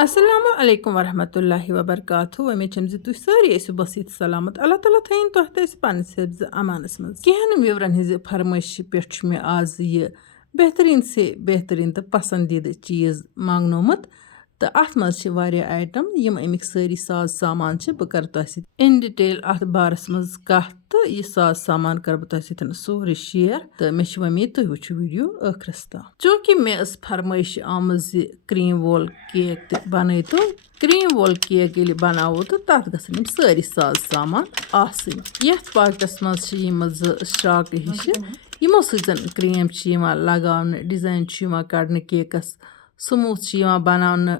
Assalamu alaikum warahmatullahi wabarakatuh. Umeed छम तुह सारी ऐसु बसित सलामत अल्लाह ताला थैन तुह तस पन्निस हिफ्ज़ अमानस मज केहन विवरण हिज फरमाइश पेट मे आज ये बेहतरीन से बेहतरीन तो पसंदीदा चीज़ मांगनोमुत तो अत मज आइटम यम अमिक सारी साज सामान बह कर इन डिटेल अत बारस मज कत तो यह साज सामान कर बह तुम सोरे शेयर तो मे उम्मीद तुम वो वीडियो आखिरस तम चूँकि मे फरमाइश आमज क्रीम वोल केक बन तो क्रीम वोल केक ये बनावो तो तथ गम सारी साज सामान यथ पाकटस मज शाक हिश यमो सजन क्रीम लगान डिजाइन कड़न केकस स्मूथ बनान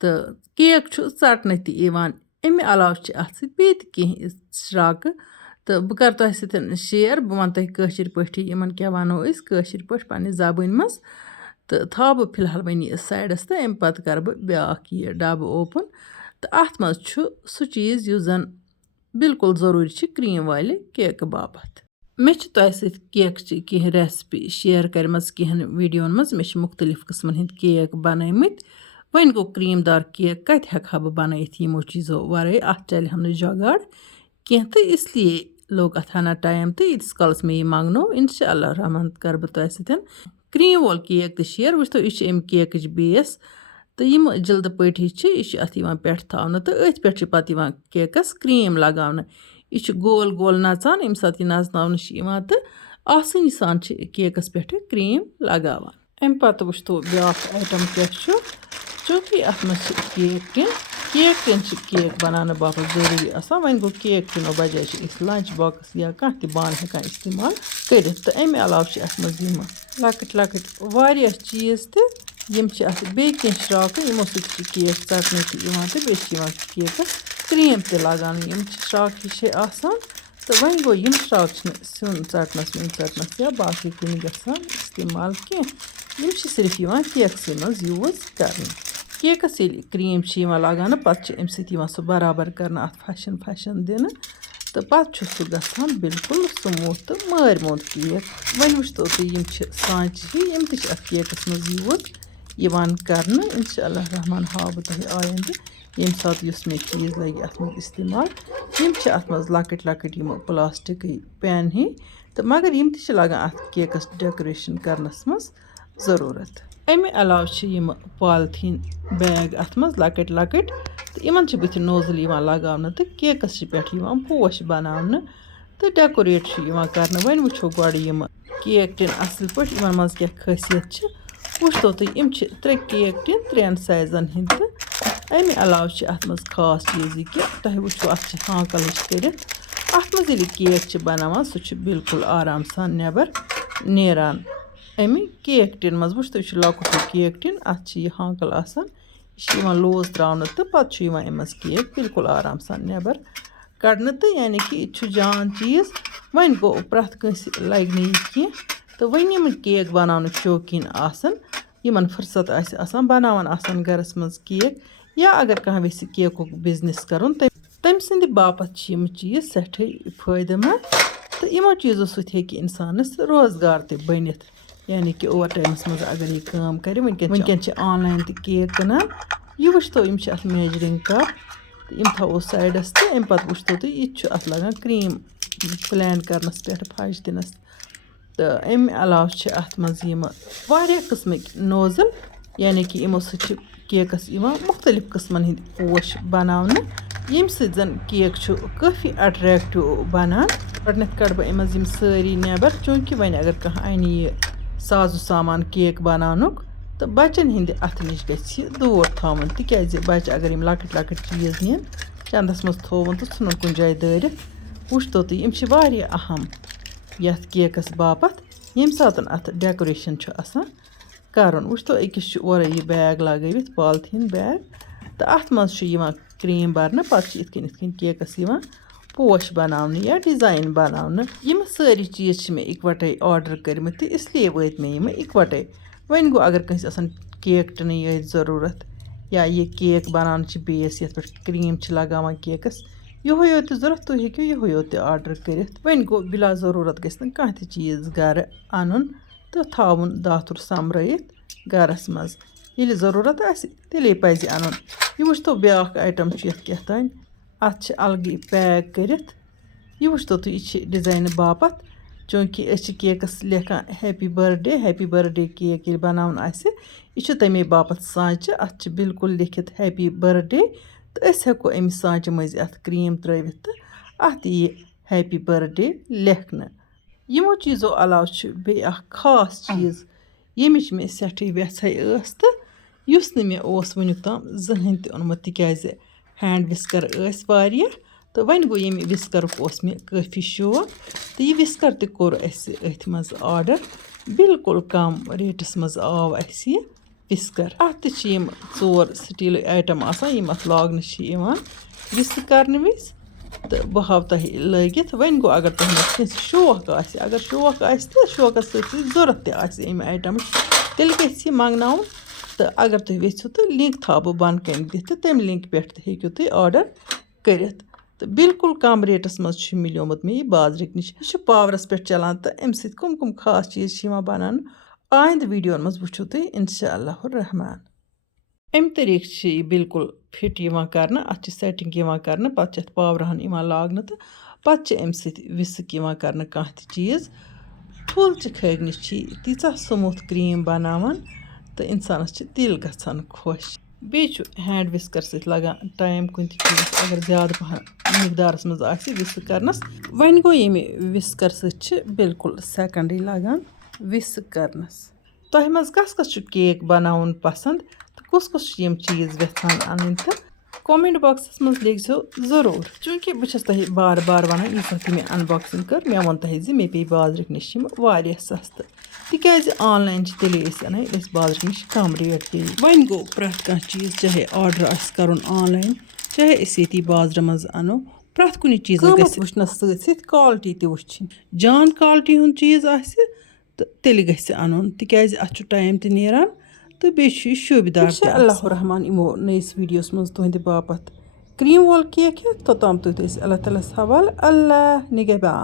तो केक चटन अमे अलाव अत कह शाक तो बह कर तुह सत शेयर बह वन तुह कशर पटी क्या वनो कशर पट पन्ने जबान मज तो था बह फिलहाल वन साइडस तो अमे पत कर बह ब्याक यह डब ओपन तो अत मज सह चीज़ युस जन बिल्कुल ज़रूरी क्रीम वाले केक बाबत मे तुह सत केक कह रेसिपी शेयर करमज कह वीडियोन मज मे मुख्तलिफ किस्मन हिंद केक बनामत वन गो क्रीम दार केक कत हेका बह बनत यमो चीज़ों वराई अत चल हम जगाड़ कह तो इसलिए लोग अथ हना टाइम तो यीस कलस मे मंगनो इंशाअल्लाह रहमान कर बह तुह सत क्रीम वोल केक तो शेयर वो यह अम केक बेस तो यम जल्द पटी यह अत पे थवन तो अथ पे पत केकस क्रीम लगान यह गोल गोल नचान यम सात यह नचन तो आसानी सान केकस पे क्रीम लगावान अम पत वो ब्याक आइटम क्या चूँकि अत मज केक टिन केक बनाने बापत जरूरी वन गो केक टिनो बजाय लंच बॉक्स या कह बान हेकान इस्तेमाल कर तो अमे अलाव अत मज लकट लकट वारिया चीज़ तम बे श्राक यमो सत केक चटन तो बे केकस क्रीम ते लगान यम श्राक हिशे आसान तो वन गो यम श्राक सिन चटनस या बाकी कुन गसान इस्तेमाल कह सिर्फ केक मज यूज कर केकस क्रीम लगान पत् अम सह बराबर कर अत फशन दिन तो पत् सह गसान बिल्कुल स्मूथ तो मार मोद केक वन वो तुम सांच यम केकस मज यूज कर इंशाअल्लाह रहमान हाव बह आयंद यम सात मे चीज़ लगे अत मज इस्तेमाल यम अत मज लकट लकट प्लास्टिक पैन ही तो मगर यम लगान अत केकस डेकोरेशन करनस मज ज़रूरत अमे अलाव पॉलिथीन बैग अत मज लकट लकट तो इन बुथ नोजल लगान तो केकस पे पोश बनाने तो डेकोरेट कर वन वो गोड़ केक टिन असल पे इन मज क्या खासियत वो तुम 3 केक टिन 3 साइजन हिंद तो अमे अलाव अत मज खास चीज़ यह कि तुम वो अत हाँकल हिश कर अत मज केक बनान सह बिल्कुल आराम सान नबर नेरान अमे केक टिन मज वो तुम लकुट केक टिन अत हाँकल यह लूज त्रावन तो पत् अमज केक बिल्कुल आराम सान नबर कड़न तो यानी कि यह जान चीज़ वन गो प्रथ कंस लग कह तो वन यम केक बनान शौकीन यमन फुर्सत आसान बनावान गरस मज केक या अगर कह वेस केक बिजनेस कर तम सद बापत चीज़ सठ फायदेमंद तो यमो चीज़ों सत इंसानस रोजगार ते बनित यानी कि ओवर टाइमस मज अगर यह काम कर वनकन ऑनलाइन ते केक कनान यह वो यम अत मेजरिंग कप तो यम थो साइडस तो अम पत वो यह अत लगान क्रीम प्लान करनस पे फज दिनस तो अमे अलाव अत मज किस्मिक नोजल यानी कि यमो सह केकस मुख्तलिफ किस्मन हिंद पोश बनाने यम सन केक काफ़ी अट्रैक्टिव बनान गडनथ कड़ बह अमज सारी नबर चूँकि वन अगर कह अन यह साजो सामान केक बनानुक तो बच्चन हिंद अथ नश गि दूर थवन तिज बच्चे अगर यम लकट लकट चीज़ नीन चंदस मज थोवन तो इन कुन जाए दारित वो तुम अहम यथ केकस बापत यम सात अत डेकोरेशन कर वो अकिस ओर यह बैग लगवित पॉलिथीन बैग तो अत मज क्रीम भरना पत् इथ केकस पोश बनाने या डिज़ाइन बनाने यम सारी चीज़ मे इकवटे ऑर्डर करमत इसलिए वत मे यम इकवटे वन गो अगर कंस केक टिन ये ज़रूरत या ये केक बनान बेस ये पे क्रीम लगावान केकस यो योत ज़रूरत तुम हेक्यो यो योत ऑर्डर कर वन गो बिला ज़रूरत गि कह चीज़ गर अन तो थवन दातुर समरत गरस मज येले ज़रूरत आसि तेले पज़ि अनून। यह वुछतो ब्याक आइटम यथ केहतान अत अलग पैक करित। यह वुछतो तुम यह डिज़ाइन बापत चूँकि केकस लेखान हैप्पी बर्थडे केक ये बनावन आसि यह तमे बापत सांचे अत बिल्कुल लिखित हैप्पी बर्थडे तो अस हेको अमि सांचे मज अत क्रीम त्रवित तो अत यह हैप्पी बर्थडे लेखन। यमो चीज़ों अलाव बे खास चीज़ यमिच मे सठी व्यथा स तो युस न मे वुनिक ताम जहन त ओनमुत तिक्याज हैंड विस्कर वारिया तो वन गो यमि विस्करुक मे काफ़ी शौक तो यह विस्कर त कोर अथ मज ऑर्डर बिल्कुल कम रेटस मज आव अस यह विस्कर। अत यम 4 स्टील आइटम आसान यम अत लागन विस्क करने विज तो बह हाव तह लगित। वन गो अगर तुम शौक अगर शौक तो शौकस ज़रूरत तम आइटम तेल गि मंगनाउन तो अगर तुम वेचो तो लिंक थो बह बन कन दिख तम लिंक पे हेकु तुम ऑर्डर करित तो बिल्कुल कम रेटस मज मिलोमुत मे यह बाजरिक निश। यह पावरस पे चलान तो अम सत कम खास चीज़ बनान आइंद वीडियो मज वुचो तुम इंशाअल्लाह रहमान। अम तरीक बिल्कुल फिट कर अत सेटिंग कर पे पावरहन लागन तो पे अम विस्क कर कह चीज़ ठुल खगन तीचा स्मूथ क्रीम बनावान तो इंसानस दिल गसान खुश। बे हैंड विस्कर सत लगान टाइम कुन चीज़ अगर ज़्यादा पहन मिकदारस मज विस्क करनस वन गो यमि विस्कर सत बिल्कुल सेकंड लगान विस्क करनस। तह मज कस केक बनाउन पसंद तो कुस यम चीज़ वेथान अन तो कमेंट बॉक्सस मज लिखो ज़रूर चूँकि बस तह बार बार वन यीस मे अनबॉक्सिंग कर मे वो तह मे पे बाजरिक निश सस्त तिकाज ऑनलाइन तेले अनान बाजर नश कम रेट पे। वन गो प्रत कह चीज़ चाहे ऑर्डर कर ऑनलाइन चाहे ये बाजर मज अनो प्रत कुन चीज़ वुचनस सत क्वालिटी त वुचन जान क्वालिटी हुंद चीज़ तो तेल गि अन तिकाज अत टाइम त नेरान तो बे शुभदार। इंशाअल्लाह रहमान इमो नईस वीडियोस मज तुहंद बापत क्रीम वोल केक तोताम तुत अल्लाह ताला हवाल अल्लाह निगहबान।